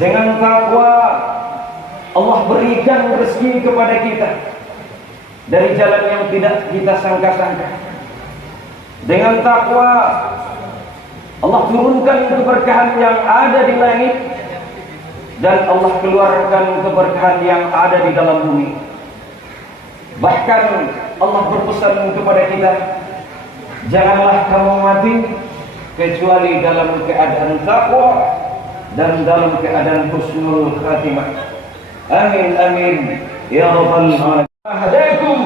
Dengan takwa Allah berikan rezeki kepada kita dari jalan yang tidak kita sangka-sangka. Dengan takwa Allah turunkan keberkahan yang ada di langit, dan Allah keluarkan keberkahan yang ada di dalam bumi. Bahkan Allah berpesan kepada kita, janganlah kamu mati kecuali dalam keadaan takwa dan dalam keadaan husnul khatimah. Amin amin ya rabbal alamin.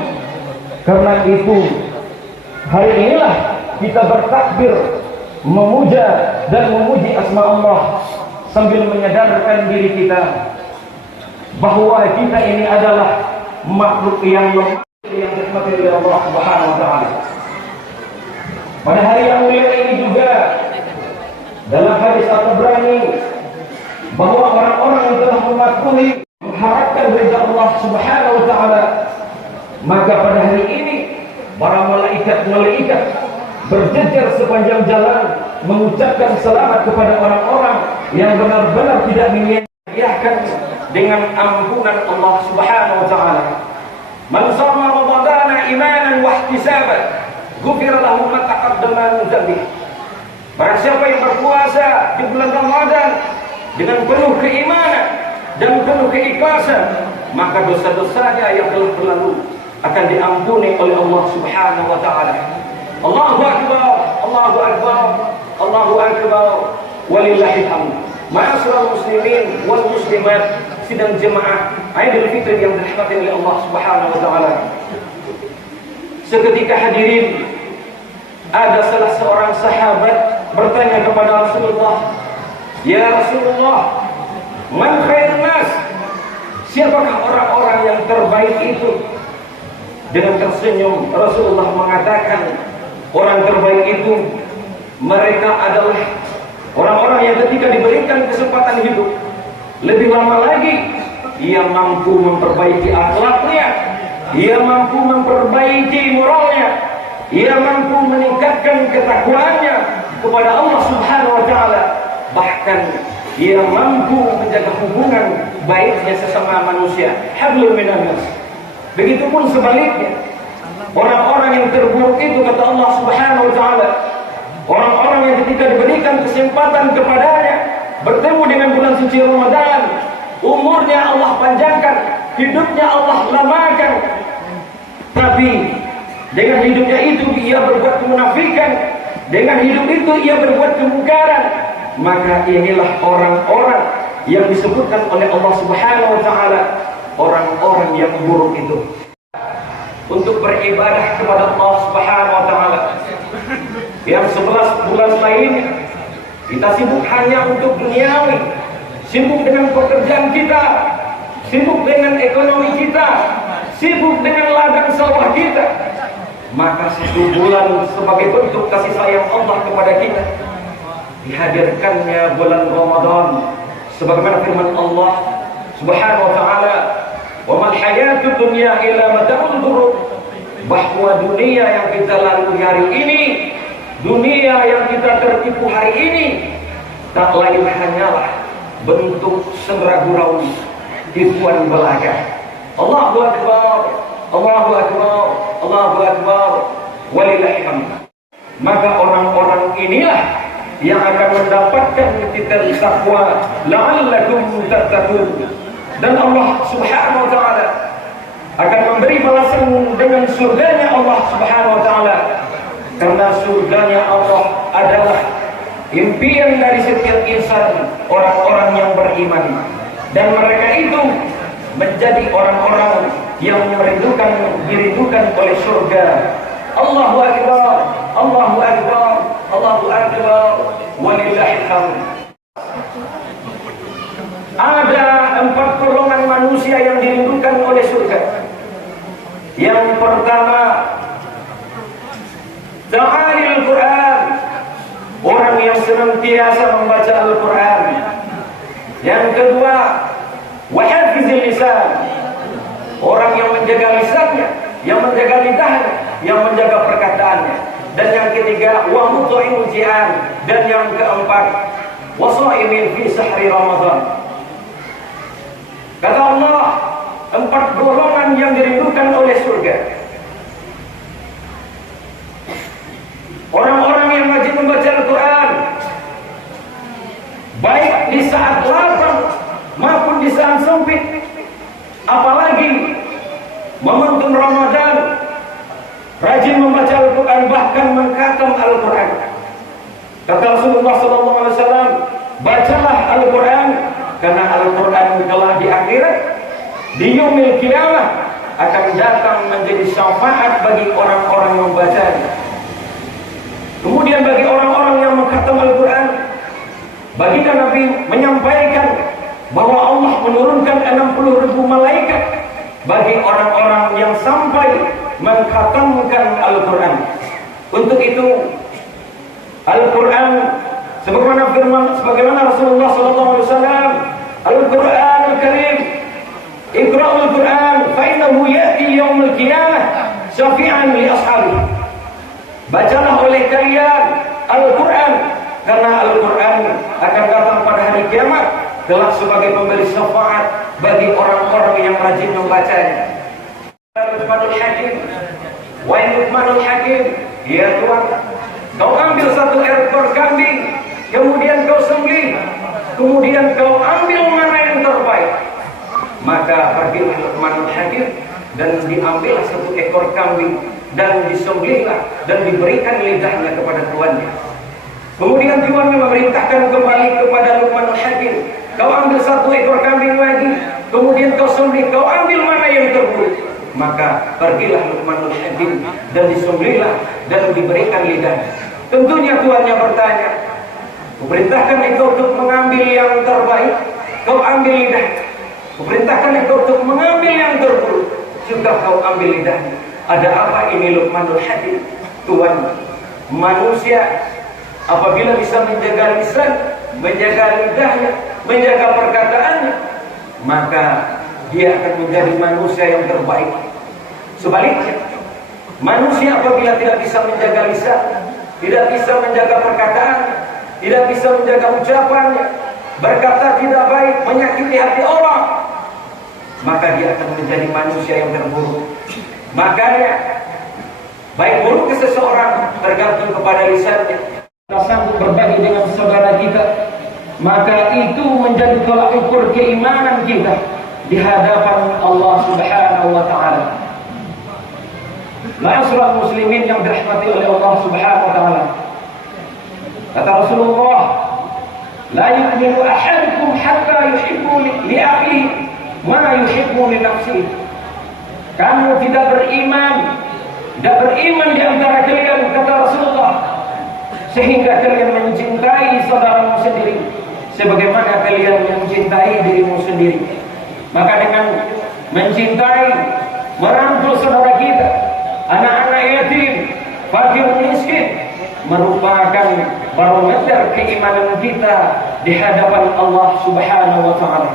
Karena itu hari inilah kita bertakbir, memuja dan memuji asma Allah, sambil menyadarkan diri kita bahwa kita ini adalah makhluk yang lemah yang dirahmati oleh Allah Subhanahu wa taala. Pada hari yang mulia ini juga dalam hadis At-Tabrani bahwa orang-orang yang telah mematuhi mengharapkan ridha Allah Subhanahu wa taala, maka pada hari ini para malaikat berjejer sepanjang jalan mengucapkan selamat kepada orang-orang yang benar-benar tidak menyia-nyiakan dengan ampunan Allah Subhanahu wa taala. Man shoma ramadhana imanan wa ihtisaban ghufira lahu ma taqaddama min dhanbi. Barang siapa yang berpuasa di bulan Ramadan dengan penuh keimanan dan penuh keikhlasan, maka dosa-dosanya yang telah berlalu akan diampuni oleh Allah Subhanahu wa taala. Allahu akbar, Allahu akbar, Allahu akbar, walillahil hamd. Ma'asyiral muslimin wal muslimat, sidang jemaah Aidil Fitri yang dirahmati oleh Allah Subhanahu wa taala. Seketika hadirin, ada salah seorang sahabat bertanya kepada Rasulullah, "Ya Rasulullah, man khairun nas?" Siapakah orang-orang yang terbaik itu? Dengan tersenyum Rasulullah mengatakan, orang terbaik itu mereka adalah orang-orang yang ketika diberikan kesempatan hidup lebih lama lagi, ia mampu memperbaiki akhlaknya, ia mampu memperbaiki moralnya, ia mampu meningkatkan ketakwaannya kepada Allah Subhanahu wa taala, bahkan ia mampu menjaga hubungan baiknya sesama manusia. Hablum minan nas. Begitupun sebaliknya, orang-orang yang terburuk itu, kata Allah Subhanahu wa taala, orang-orang yang ketika diberikan kesempatan kepadanya bertemu dengan bulan suci Ramadan, umurnya Allah panjangkan, hidupnya Allah lamakan, tapi dengan hidupnya itu ia berbuat kemunafikan, dengan hidup itu ia berbuat kemungkaran, maka inilah orang-orang yang disebutkan oleh Allah Subhanahu wa taala orang-orang yang buruk itu. Untuk beribadah kepada Allah Subhanahu wa taala yang 11 bulan lainnya kita sibuk hanya untuk duniawi, sibuk dengan pekerjaan kita, sibuk dengan ekonomi kita, sibuk dengan ladang sawah kita, maka 1 bulan sebagai bentuk kasih sayang Allah kepada kita dihadirkannya bulan Ramadan, sebagaimana firman Allah Subhanahu wa taala, "Wa mal hayatud dunya illa mata'ul ghurur." Bahwa dunia yang kita lalui hari ini, dunia yang kita tertipu hari ini, tak lain hanyalah bentuk sembra gurau, tipuan belaka. Allahu akbar, Allahu akbar, Allahu akbar, walillahil hamd. Maka orang-orang inilah yang akan mendapatkan titel takwa, la'allakum tattaqun. Dan Allah Subhanahu wa taala akan memberi balasan dengan surganya Allah Subhanahu wa taala, karena surganya Allah adalah impian dari setiap insan, orang-orang yang beriman, dan mereka itu menjadi orang-orang yang dirindukan oleh surga. Allahu akbar, Allahu akbar, Allahu akbar, walillahil hamd. Ada 4 golongan manusia yang dirindukan oleh surga. Yang pertama, ta'alil Quran, orang yang senantiasa membaca Al-Quran. Yang kedua, wahafizil lisan, orang yang menjaga lisannya, yang menjaga lidahnya, yang menjaga perkataannya. Dan yang ketiga, wa mut'imul ji'an, dan yang keempat, wasaimin fi sahri Ramadan, Kata Allah, 4 golongan yang dirindukan oleh surga. Orang-orang yang rajin membaca Al-Quran, baik di saat lapang maupun di saat sempit, apalagi momentum Ramadan, rajin membaca Al-Quran, bahkan mengkhatam Al-Quran. Kata Rasulullah SAW, bacalah Al-Quran, karena Al-Quran telah di akhirat, di yaumil qiyamah akan datang menjadi syafaat bagi orang-orang yang membacanya. Kemudian bagi orang-orang yang mengkhatam Al-Quran, baginda Nabi menyampaikan bahwa Allah menurunkan 60.000 malaikat bagi orang-orang yang sampai mengkhatamkan Al-Quran. Untuk itu Al-Quran sebagaimana Rasulullah SAW, Al-Quran Al-Karim, Iqra'ul Quran fa innahu ya'ti yaumil qiyamah syafi'an li ashabi. Bacalah oleh kalian Al-Quran, karena Al-Quran akan datang pada hari kiamat telah sebagai pemberi syafaat bagi orang-orang yang rajin membacanya. Luqmanul Hakim, wahai Luqmanul Hakim, ya Tuhan, kau ambil 1 ekor kambing, kemudian kau sembelih, kemudian kau ambil mana yang terbaik. Maka pergilah Luqmanul Hakim dan diambil 1 ekor kambing dan disembelihlah dan diberikan lidahnya kepada tuannya. Kemudian tuannya memerintahkan kembali kepada Luqmanul Hakim, kau ambil 1 ekor kambing lagi, kemudian kau sembelih, kau ambil mana yang terburuk. Maka pergilah Luqmanul Hakim dan disembelihlah dan diberikan lidahnya. Tentunya tuannya bertanya, kuperintahkan engkau untuk mengambil yang terbaik, kau ambil lidahnya. Kuperintahkan engkau untuk mengambil yang terburuk, sudah kau ambil lidahnya. Ada apa ini Luqmanul Hakim? Tuan manusia apabila bisa menjaga lisan, menjaga lidahnya, menjaga perkataannya, maka dia akan menjadi manusia yang terbaik. Sebaliknya, manusia apabila tidak bisa menjaga lisan, tidak bisa menjaga perkataan, tidak bisa menjaga ucapannya, berkata tidak baik, menyakiti hati orang, maka dia akan menjadi manusia yang terburuk. Makanya baik buruk seseorang tergantung kepada lisannya. Kita sanggup berbagi dengan saudara kita, maka itu menjadi tolak ukur keimanan kita di hadapan Allah Subhanahu wa taala. Ma'asyiral muslimin yang dirahmati oleh Allah Subhanahu wa taala. Kata Rasulullah, la yu'minu ahadukum hatta yuhibbu li akhihi ma yuhibbu li nafsihi. Kamu tidak beriman di antara kalian, kata Rasulullah, sehingga kalian mencintai saudaramu sendiri sebagaimana kalian mencintai dirimu sendiri. Maka dengan mencintai, merangkul saudara kita, anak-anak yatim, fakir miskin, merupakan barometer keimanan kita di hadapan Allah Subhanahu wa taala.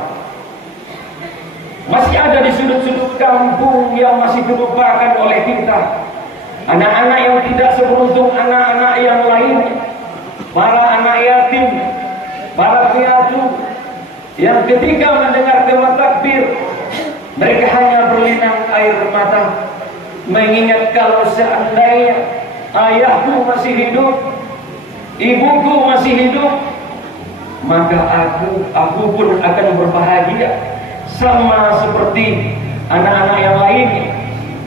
Masih ada di sudut-sudut kampung yang masih terlupakan oleh kita, anak-anak yang tidak seberuntung anak-anak yang lain, para anak yatim, para piatu yang ketika mendengar kalimat takbir mereka hanya berlinang air mata, mengingat kalau seandainya ayahku masih hidup, ibuku masih hidup, maka aku pun akan berbahagia sama seperti anak-anak yang lainnya.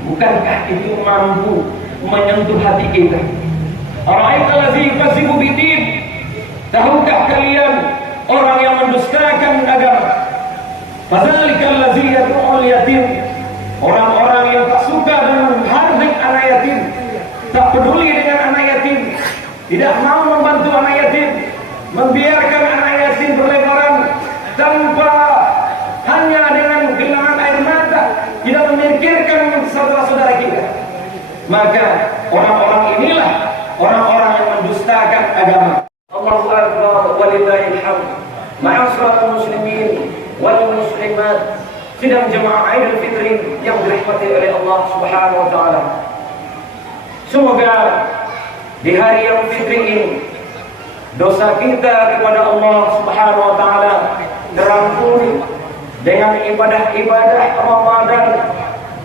Bukankah itu mampu menyentuh hati kita? Ara'aita allazi yukazzibu bid-din? Tahukah kalian orang yang mendustakan agama? Fadzalikal ladzi yad'ul yatim. Orang-orang yang tak suka dengan hardik anak yatim, tak peduli dengan anak yatim, tidak mau membantu anak yatim, membiarkan anak yatim berlebaran tanpa hanya dengan genangan air mata, tidak memikirkan saudara-saudara kita. Maka orang-orang inilah orang-orang yang mendustakan agama. Allahu Akbar walillahil hamd. Ma'asyiral muslimin wal muslimat, sidang jemaah Idul Fitri yang dirahmati oleh Allah Subhanahu wa taala. Semoga di hari yang fitri ini dosa kita kepada Allah Subhanahu wa taala terampuni, dengan ibadah-ibadah Ramadan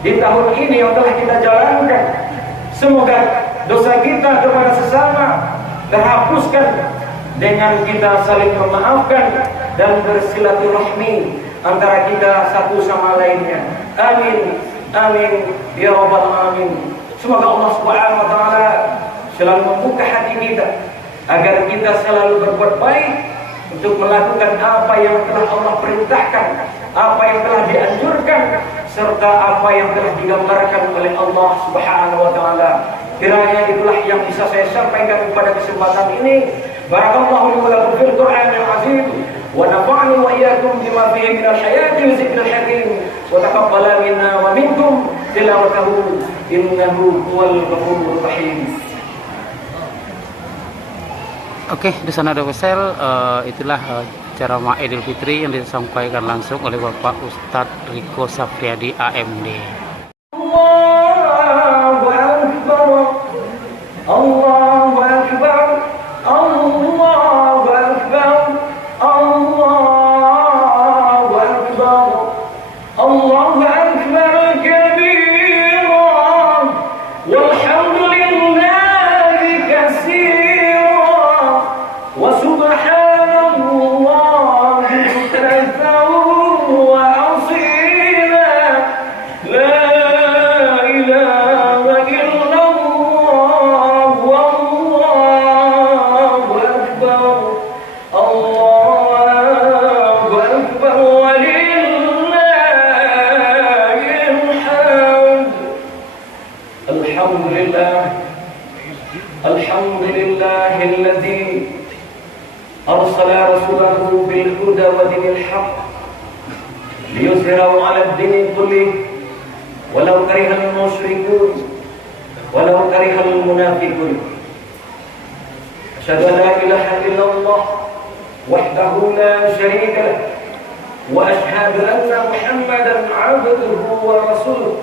di tahun ini yang telah kita jalankan. Semoga dosa kita kepada sesama terhapuskan dengan kita saling memaafkan dan bersilaturahmi antara kita satu sama lainnya. Amin, amin, ya rabbal alamin. Semoga Allah Subhanahu wa taala selalu membuka hati kita agar kita selalu berbuat baik untuk melakukan apa yang telah Allah perintahkan, apa yang telah dianjurkan, serta apa yang telah digambarkan oleh Allah Subhanahu wa taala. Kiranya itulah yang bisa saya sampaikan pada kesempatan ini. Barakallahu li wa lakum fil Qur'anil azim wa nafa'ani wa iyyakum bima fihi minal hayati wa zikril hakim wa taqabbala minna wa minkum tilawatahu innahu huwal ghafurur rahim. Oke, di sana ada Wesel, itulah ceramah Idul Fitri yang disampaikan langsung oleh Bapak Ustadz Riko Safriadi AMD. Allahu Akbar, Allahu Akbar, Allahu Akbar, Allahu Akbar, Allahu Akbar kabira, walhamdulillahi katsira, wa subhanallahi bukratan wa asila, la alhamdulillahilladzi arsala rasulahu bil huda wa dinil haqq liyuzhirahu 'ala ad-dini kullih walau karihal musyrikun walau karihal munafiqun. Asyhadu an la ilaha illallah wahdahu la syarika lah wa asyhadu anna Muhammadan 'abduhu wa rasuluh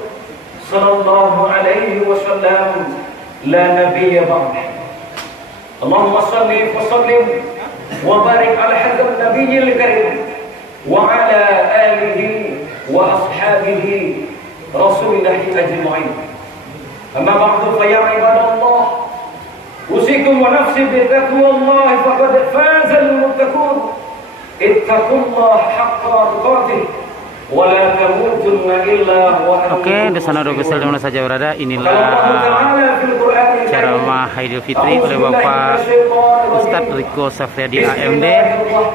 sallallahu alaihi wasallam la nabiyya ba'dah. Allahumma salli wa sallim wa barik ala hadzal nabiyil karim wa ala alihi wa ashabihi rasulillahi ajma'in. Amma ba'du fa ya ibadallah, usikum wa nafsi bi taqwallah faqad faza al-muttaqun. Ittaqullaha haqqa tuqatih wa la tamutunna illa wa antum. Oke, di sana ada Wesel di mana saja berada. Inilah ceramah Idul Fitri oleh Bapak Ustadz Riko Safriadi AMD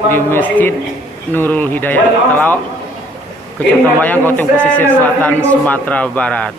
di Masjid Nurul Hidayah Telau, Kecamatan Bayang, Kota Pesisir Selatan, Sumatera Barat.